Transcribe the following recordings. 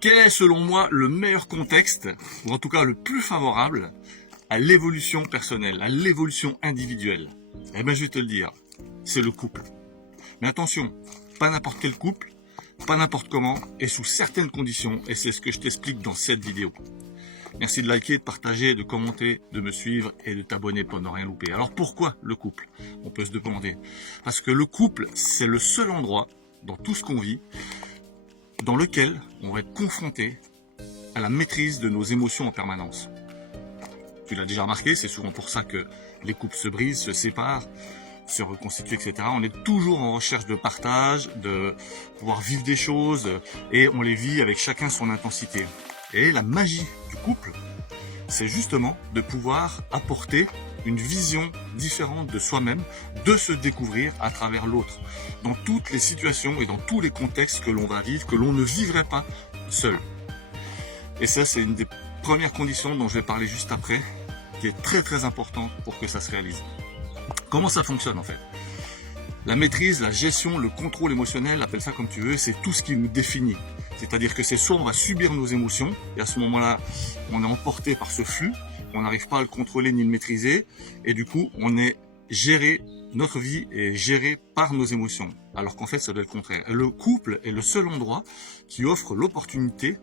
Quel est selon moi le meilleur contexte, ou en tout cas le plus favorable, à l'évolution personnelle, à l'évolution individuelle? Eh bien je vais te le dire, c'est le couple. Mais attention, pas n'importe quel couple, pas n'importe comment, et sous certaines conditions, et c'est ce que je t'explique dans cette vidéo. Merci de liker, de partager, de commenter, de me suivre et de t'abonner pour ne rien louper. Alors pourquoi le couple? On peut se demander. Parce que le couple, c'est le seul endroit dans tout ce qu'on vit dans lequel on va être confronté à la maîtrise de nos émotions en permanence. Tu l'as déjà remarqué, c'est souvent pour ça que les couples se brisent, se séparent, se reconstituent, etc. On est toujours en recherche de partage, de pouvoir vivre des choses, et on les vit avec chacun son intensité. Et la magie du couple, c'est justement de pouvoir apporter une vision différente de soi-même, de se découvrir à travers l'autre, dans toutes les situations et dans tous les contextes que l'on va vivre, que l'on ne vivrait pas seul. Et ça, c'est une des premières conditions dont je vais parler juste après, qui est très très importante pour que ça se réalise. Comment ça fonctionne en fait? La maîtrise, la gestion, le contrôle émotionnel, appelle ça comme tu veux, c'est tout ce qui nous définit. C'est-à-dire que c'est soit on va subir nos émotions, et à ce moment-là, on est emporté par ce flux, on n'arrive pas à le contrôler ni le maîtriser, et du coup, notre vie est gérée par nos émotions. Alors qu'en fait, ça doit être le contraire. Le couple est le seul endroit qui offre l'opportunité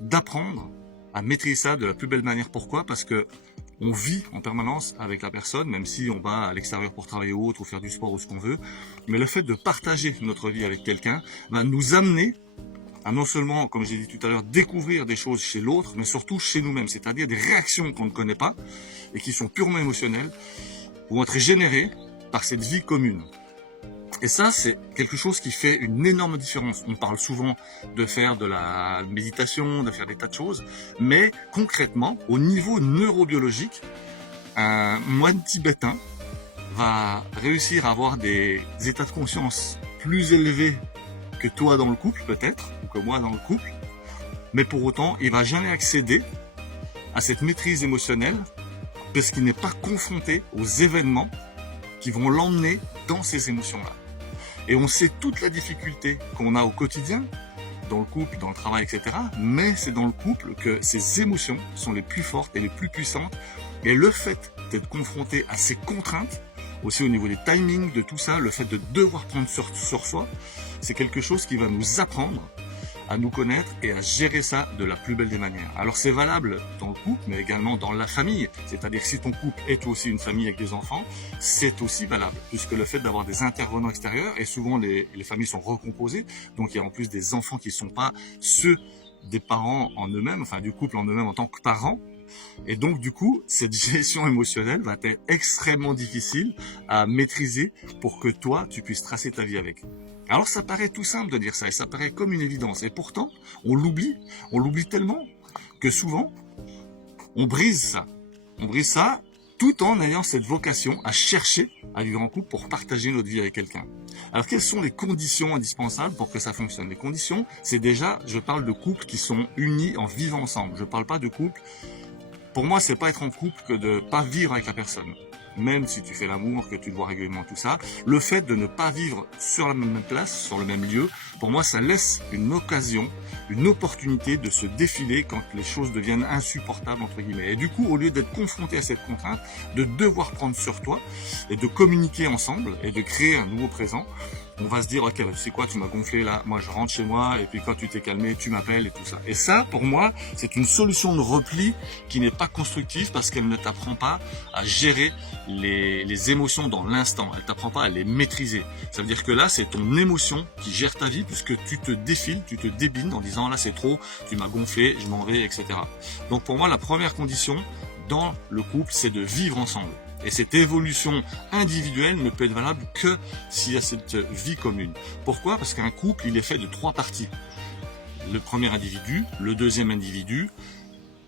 d'apprendre à maîtriser ça de la plus belle manière. Pourquoi? Parce que on vit en permanence avec la personne, même si on va à l'extérieur pour travailler ou autre, ou faire du sport ou ce qu'on veut. Mais le fait de partager notre vie avec quelqu'un va nous amener à non seulement, comme j'ai dit tout à l'heure, découvrir des choses chez l'autre, mais surtout chez nous-mêmes, c'est-à-dire des réactions qu'on ne connaît pas et qui sont purement émotionnelles, vont être générées par cette vie commune. Et ça, c'est quelque chose qui fait une énorme différence. On parle souvent de faire de la méditation, de faire des tas de choses, mais concrètement, au niveau neurobiologique, un moine tibétain va réussir à avoir des états de conscience plus élevés que toi dans le couple peut-être, ou que moi dans le couple, mais pour autant, il va jamais accéder à cette maîtrise émotionnelle parce qu'il n'est pas confronté aux événements qui vont l'emmener dans ces émotions-là. Et on sait toute la difficulté qu'on a au quotidien, dans le couple, dans le travail, etc. Mais c'est dans le couple que ces émotions sont les plus fortes et les plus puissantes. Et le fait d'être confronté à ces contraintes, aussi au niveau des timings, de tout ça, le fait de devoir prendre sur soi, c'est quelque chose qui va nous apprendre à nous connaître et à gérer ça de la plus belle des manières. Alors c'est valable dans le couple, mais également dans la famille. C'est-à-dire si ton couple est aussi une famille avec des enfants, c'est aussi valable. Puisque le fait d'avoir des intervenants extérieurs, et souvent les familles sont recomposées, donc il y a en plus des enfants qui ne sont pas ceux des parents en eux-mêmes, enfin du couple en eux-mêmes en tant que parents. Et donc du coup, cette gestion émotionnelle va être extrêmement difficile à maîtriser pour que toi, tu puisses tracer ta vie avec. Alors ça paraît tout simple de dire ça, et ça paraît comme une évidence. Et pourtant, on l'oublie tellement que souvent, on brise ça. On brise ça tout en ayant cette vocation à chercher à vivre en couple pour partager notre vie avec quelqu'un. Alors quelles sont les conditions indispensables pour que ça fonctionne? Les conditions, c'est déjà, je parle de couples qui sont unis en vivant ensemble. Je ne parle pas de couples. Pour moi, c'est pas être en couple que de pas vivre avec la personne. Même si tu fais l'amour, que tu te vois régulièrement, tout ça, le fait de ne pas vivre sur la même place, sur le même lieu, pour moi, ça laisse une occasion, une opportunité de se défiler quand les choses deviennent insupportables, entre guillemets. Et du coup, au lieu d'être confronté à cette contrainte, de devoir prendre sur toi et de communiquer ensemble et de créer un nouveau présent, on va se dire, ok, tu sais quoi, tu m'as gonflé là, moi je rentre chez moi, et puis quand tu t'es calmé, tu m'appelles et tout ça. Et ça, pour moi, c'est une solution de repli qui n'est pas constructive parce qu'elle ne t'apprend pas à gérer les émotions dans l'instant. Elle t'apprend pas à les maîtriser. Ça veut dire que là, c'est ton émotion qui gère ta vie puisque tu te défiles, tu te débines en disant là c'est trop, tu m'as gonflé, je m'en vais, etc. Donc pour moi, la première condition dans le couple, c'est de vivre ensemble. Et cette évolution individuelle ne peut être valable que s'il y a cette vie commune. Pourquoi? Parce qu'un couple, il est fait de 3 parties. Le premier individu, le deuxième individu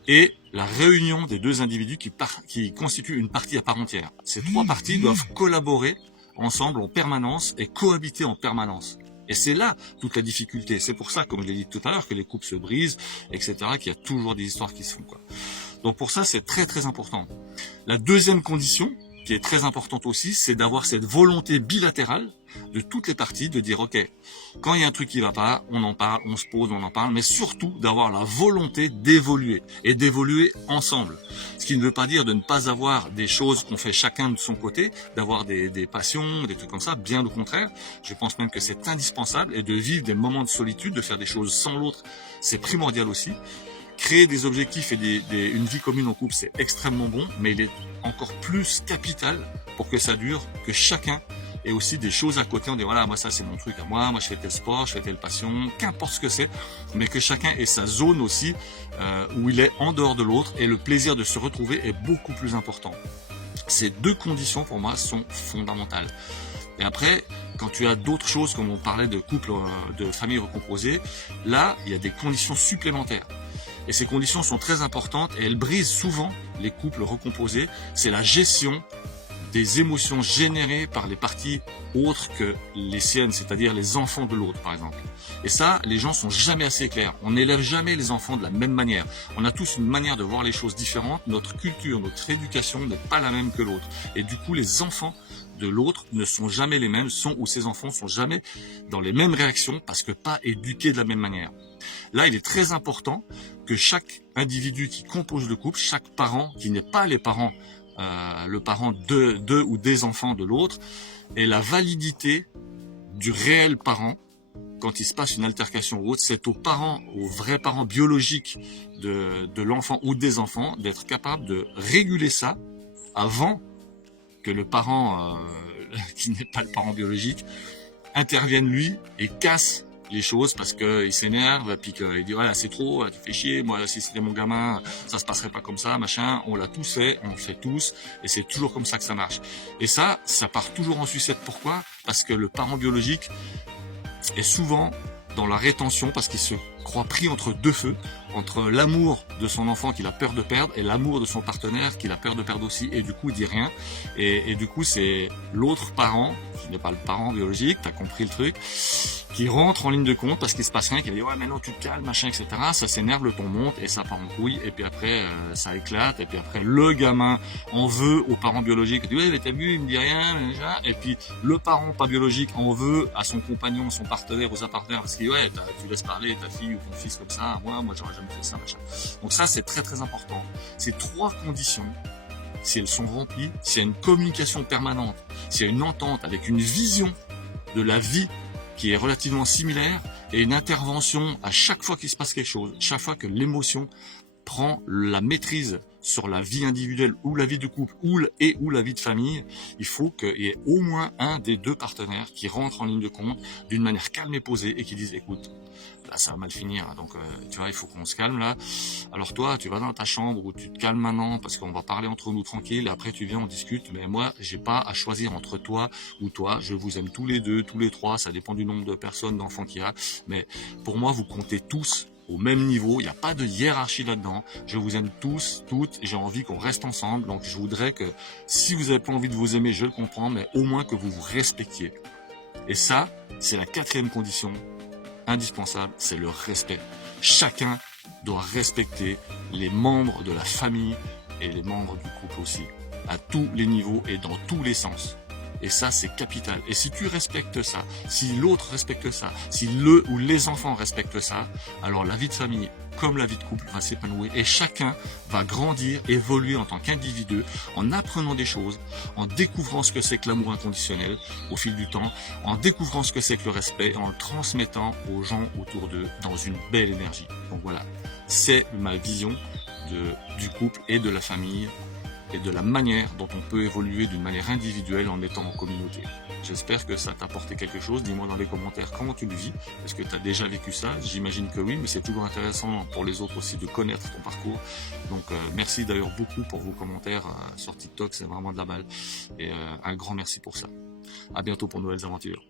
et la réunion des 2 individus qui constituent une partie à part entière. Ces 3 parties doivent collaborer ensemble en permanence et cohabiter en permanence. Et c'est là toute la difficulté. C'est pour ça, comme je l'ai dit tout à l'heure, que les couples se brisent, etc., qu'il y a toujours des histoires qui se font, quoi. Donc pour ça, c'est très très important. La deuxième condition, qui est très importante aussi, c'est d'avoir cette volonté bilatérale de toutes les parties de dire ok, quand il y a un truc qui va pas, on en parle, on se pose, on en parle, mais surtout d'avoir la volonté d'évoluer et d'évoluer ensemble. Ce qui ne veut pas dire de ne pas avoir des choses qu'on fait chacun de son côté, d'avoir des passions, des trucs comme ça, bien au contraire. Je pense même que c'est indispensable, et de vivre des moments de solitude, de faire des choses sans l'autre, c'est primordial aussi. Créer des objectifs et une vie commune en couple, c'est extrêmement bon, mais il est encore plus capital pour que ça dure, que chacun ait aussi des choses à côté. On dit voilà, moi ça c'est mon truc à moi je fais tel sport, je fais telle passion, qu'importe ce que c'est, mais que chacun ait sa zone aussi où il est en dehors de l'autre, et le plaisir de se retrouver est beaucoup plus important. Ces deux conditions pour moi sont fondamentales. Et après, quand tu as d'autres choses, comme on parlait de couple, de famille recomposée, là il y a des conditions supplémentaires. Et ces conditions sont très importantes et elles brisent souvent les couples recomposés. C'est la gestion des émotions générées par les parties autres que les siennes, c'est-à-dire les enfants de l'autre, par exemple. Et ça, les gens sont jamais assez clairs. On n'élève jamais les enfants de la même manière. On a tous une manière de voir les choses différentes. Notre culture, notre éducation n'est pas la même que l'autre. Et du coup, les enfants de l'autre ne sont jamais les mêmes, ou ces enfants sont jamais dans les mêmes réactions parce que pas éduqués de la même manière. Là, il est très important que chaque individu qui compose le couple, chaque parent qui n'est pas le parent de ou des enfants de l'autre, ait la validité du réel parent. Quand il se passe une altercation ou autre, c'est aux vrais parents biologiques de l'enfant ou des enfants, d'être capable de réguler ça avant que le parent qui n'est pas le parent biologique intervienne lui et casse les choses parce qu'il s'énerve, puis qu'il dit voilà c'est trop, tu fais chier, moi si c'était mon gamin ça se passerait pas comme ça, machin. On l'a tous fait, on le fait tous, et c'est toujours comme ça que ça marche. Et ça part toujours en sucette. Pourquoi? Parce que le parent biologique est souvent dans la rétention parce qu'il se croit pris entre deux feux, entre l'amour de son enfant qu'il a peur de perdre et l'amour de son partenaire qu'il a peur de perdre aussi, et du coup il dit rien, et du coup c'est l'autre parent qui n'est pas le parent biologique, t'as compris le truc, qui rentre en ligne de compte parce qu'il se passe rien, qui va dire ouais mais non tu te calmes, machin, etc. Ça s'énerve, le ton monte et ça part en couille, et puis après ça éclate, et puis après le gamin en veut aux parents biologiques, il dit ouais mais t'as vu, il me dit rien, et puis le parent pas biologique en veut à son compagnon, son partenaire ou sa partenaire parce que ouais tu laisses parler ta fille ou ton fils comme ça, moi j'aurais jamais fait ça, machin. Donc ça c'est très très important. Ces trois conditions, si elles sont remplies, s'il y a une communication permanente, s'il y a une entente avec une vision de la vie qui est relativement similaire, et une intervention à chaque fois qu'il se passe quelque chose, chaque fois que l'émotion prend la maîtrise sur la vie individuelle ou la vie de couple ou la vie de famille, il faut qu'il y ait au moins un des deux partenaires qui rentre en ligne de compte d'une manière calme et posée et qui dise écoute, là ça va mal finir, donc tu vois il faut qu'on se calme là, alors toi tu vas dans ta chambre ou tu te calmes maintenant parce qu'on va parler entre nous tranquille, et après tu viens on discute, mais moi j'ai pas à choisir entre toi ou toi, je vous aime tous les deux, tous les trois, ça dépend du nombre de personnes, d'enfants qu'il y a, mais pour moi vous comptez tous au même niveau, il n'y a pas de hiérarchie là-dedans, je vous aime tous, toutes, et j'ai envie qu'on reste ensemble, donc je voudrais que si vous n'avez pas envie de vous aimer, je le comprends, mais au moins que vous vous respectiez. Et ça, c'est la quatrième condition indispensable, c'est le respect. Chacun doit respecter les membres de la famille et les membres du couple aussi, à tous les niveaux et dans tous les sens. Et ça, c'est capital. Et si tu respectes ça, si l'autre respecte ça, si le ou les enfants respectent ça, alors la vie de famille comme la vie de couple va s'épanouir et chacun va grandir, évoluer en tant qu'individu, en apprenant des choses, en découvrant ce que c'est que l'amour inconditionnel au fil du temps, en découvrant ce que c'est que le respect, en le transmettant aux gens autour d'eux dans une belle énergie. Donc voilà, c'est ma vision du couple et de la famille, et de la manière dont on peut évoluer d'une manière individuelle en étant en communauté. J'espère que ça t'a apporté quelque chose. Dis-moi dans les commentaires comment tu le vis. Est-ce que tu as déjà vécu ça? J'imagine que oui, mais c'est toujours intéressant pour les autres aussi de connaître ton parcours. Donc merci d'ailleurs beaucoup pour vos commentaires sur TikTok, c'est vraiment de la balle. Et un grand merci pour ça. À bientôt pour de nouvelles aventures.